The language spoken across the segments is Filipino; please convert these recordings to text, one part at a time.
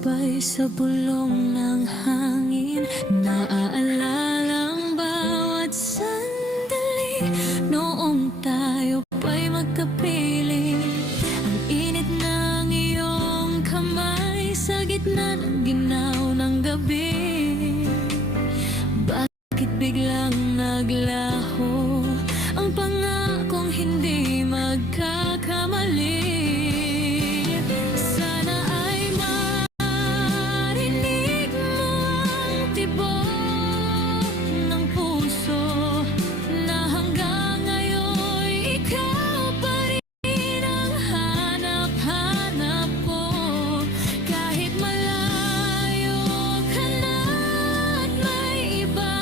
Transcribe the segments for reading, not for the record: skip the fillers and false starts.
sabay sa bulong ng hangin. Naaalala ang bawat sandali noong tayo pa'y magkapiling. Ang init ng iyong kamay sa gitna ng ginaw ng gabi. Bakit biglang naglaho ang pangakong hindi magkakamali? Sana ay marinig mo ang tibok ng puso na hanggang ngayon ikaw pa rin ang hanap-hanap ko. Kahit malayo ka na at may iba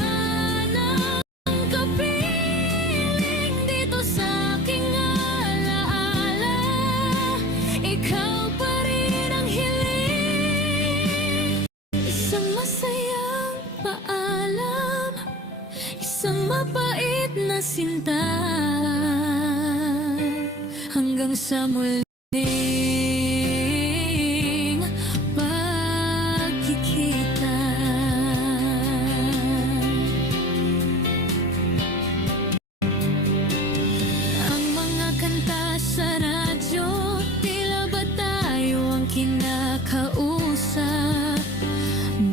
ng kapiling dito sa aking alaala, ikaw pa rin ang hiling. Isang masayang paalam, isang mapait na sinta, hanggang sa muling pagkikita. Ang mga kanta sa radyo, tila ba tayo ang kinakausap?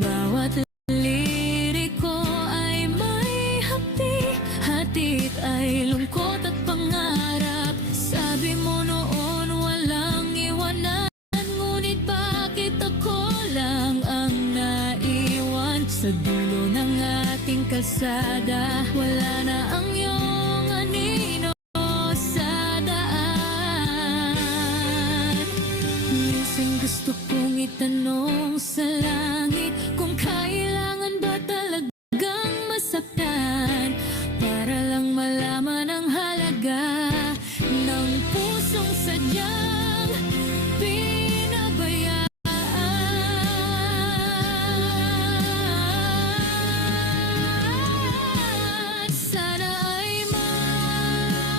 Bawat liriko ay may hapdi, hatid ay lungkot at pangarap. Sabi mo noon walang iwanan, ngunit bakit ako lang ang naiwan? Sa dulo ng ating kalsada, wala na ang iyong anino sa daan. Minsan gusto kong itanong sa langit kung kailangan ba talagang masaktan para lang malaman ang halaga ng pusong sadyang pinabayaan. Sana ay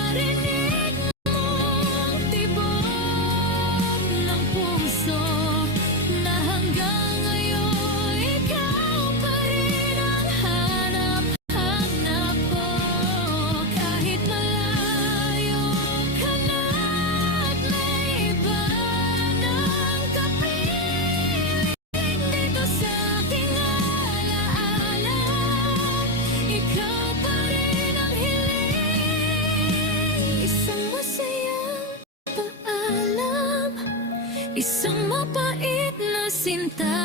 marinig mo ang tibok ng puso na hanggang ngayon ikaw pa rin ang hanap-hanap ko. Kahit malayo ka na at may iba ng kapiling dito sa aking alaala, ikaw pa rin ang hiling. Isang masayang paalam, isang mapait na sinta,